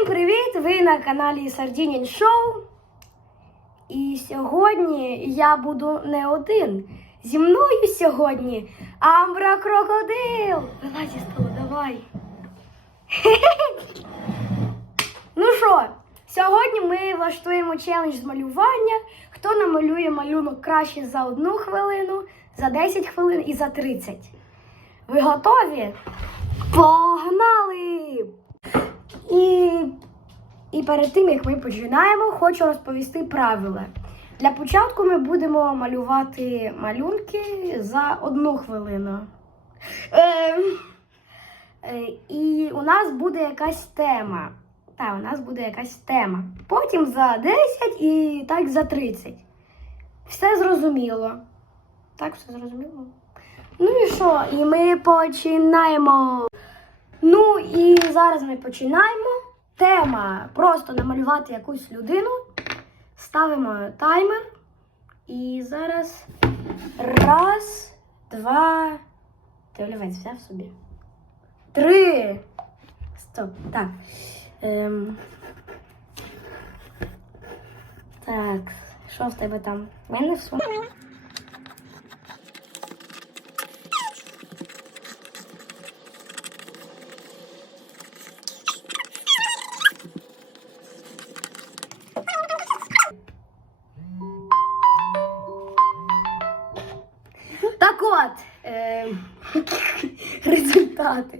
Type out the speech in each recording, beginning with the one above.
Всім привіт! Ви на каналі Sardinian Show. І сьогодні я буду не один. Зі мною сьогодні Амбра Крокодил. Вилазь зі столу, давай. Ну що, сьогодні ми влаштуємо челендж з малювання. Хто намалює малюнок краще за одну хвилину, за 10 хвилин і за 30. Ви готові? Погнали! І, і перед тим, як ми починаємо, хочу розповісти правила. Для початку ми будемо малювати малюнки за одну хвилину. Е, е, і у нас буде якась тема. Так, у нас буде якась тема. Потім за 10 і так за 30. Все зрозуміло. Так, все зрозуміло. Ну і що? І ми починаємо. Ну і зараз ми починаємо. Тема просто намалювати якусь людину. Ставимо таймер. І зараз раз, два. Ти олівець взяв собі. Три. Стоп. Так. Ем. Так, що в тебе там? В мене. Е, результати.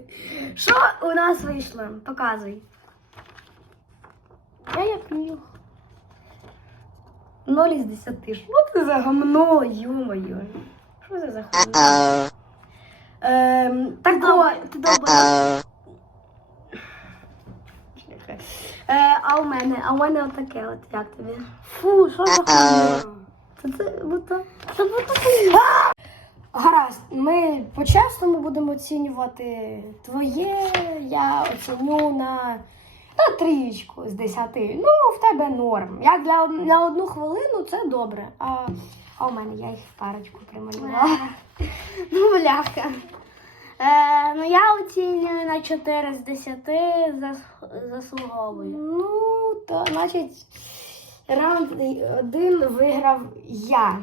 Що у нас вийшло? Показуй. Я як п'ю. 0 із 10. Що це за гамно, ю-моє? Що це за хуйня? Ем, так от, ти добре. Е, а у мене, а у мене отаке от, як тобі? Фу, що за хуйня? Це це будто. Це будто хуйня. Гаразд, ми по-чесному будемо оцінювати твоє. Я оціню на, на трієчку з десяти. Ну, в тебе норм. Як для на одну хвилину це добре. А, а у мене я їх парочку прималювала. Ну, бляха. Е, ну я оцінюю на 4 з 10 заслуговую. Ну, то значить, раунд один виграв я.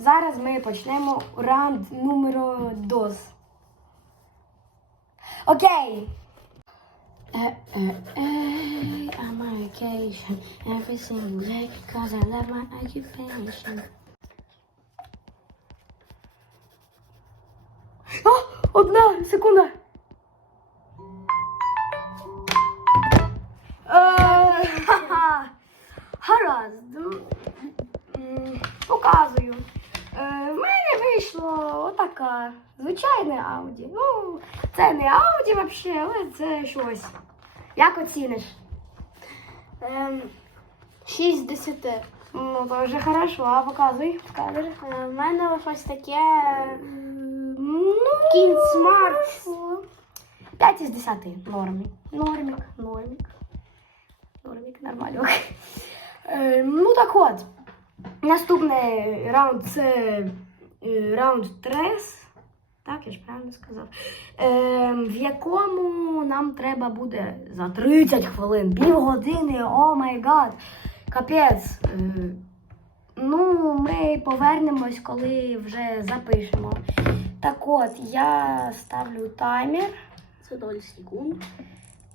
Зараз ми почнемо раунд номер dos. Окей. Е, е, е, I'm on vacation every single day cause I love my occupation. О, одна секунда. Гаразд. Показую. Вийшло отака. Звичайне Ауді. Ну, це не Ауді взагалі, але це щось. Як оціниш? Ем, 6 з 10. Ну, то вже хорошо, а показуй. Покажи. Е, в мене щось таке. Ну, Кінцмарк. 5 із 10. Нормік. Нормік, нормік. Нормік, нормальок. Е, ну так от. Наступний раунд це раунд трес. Так, я ж правильно сказав. Е, в якому нам треба буде за 30 хвилин, півгодини, о май гад, капець. Е, ну, ми повернемось, коли вже запишемо. Так от, я ставлю таймер. Це долі секунд.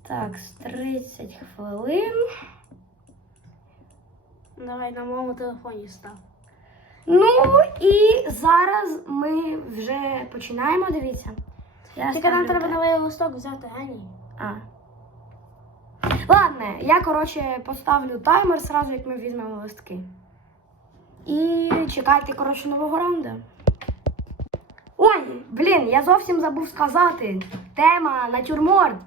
Так, з 30 хвилин. Давай на моєму телефоні став. Ну і зараз ми вже починаємо. Дивіться. Я Тільки нам треба новий листок взяти, геній. А. Ладно, я, коротше, поставлю таймер сразу, як ми візьмемо листки. І чекайте, коротше, нового раунду. Ой, блін, я зовсім забув сказати. Тема натюрморт.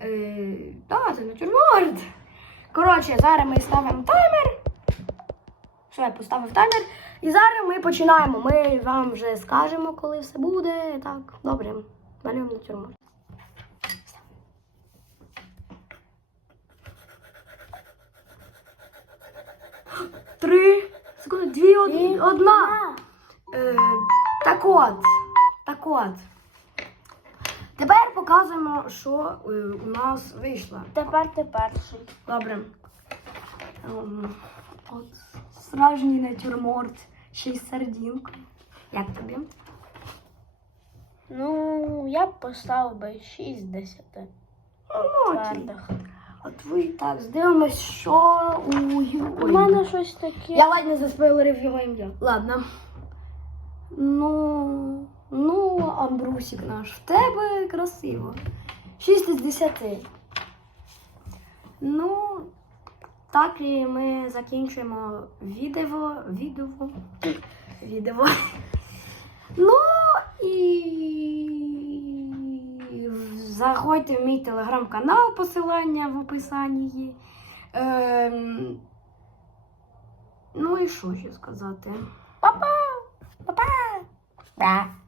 Е, та, це натюрморт. Коротше, зараз ми ставимо таймер. Що я поставив таймер. І зараз ми починаємо. Ми вам вже скажемо, коли все буде. Так, добре. Малюємо натюрморт. Три, секунди, дві, од- одна. Е, так от, так от. Тепер показуємо, що е, у нас вийшло. Тепер ти перший. Добре. От справжній натюрморт, ще й з сардінкою. Як тобі? Ну, я б поставив би 6 з 10 Ну, окей. твердих. От ви так здивимось, що у У мене щось таке. Я ледь не заспойлерив його ім'я. Ладно. Ну, ну, Амбрусік наш, в тебе красиво. 6 із 10. Ну, так і ми закінчуємо відео. Відео. Відео. Ну і заходьте в мій телеграм-канал, посилання в описанні. Ем... Ну і що ще сказати? Па-па! Па-па! Па.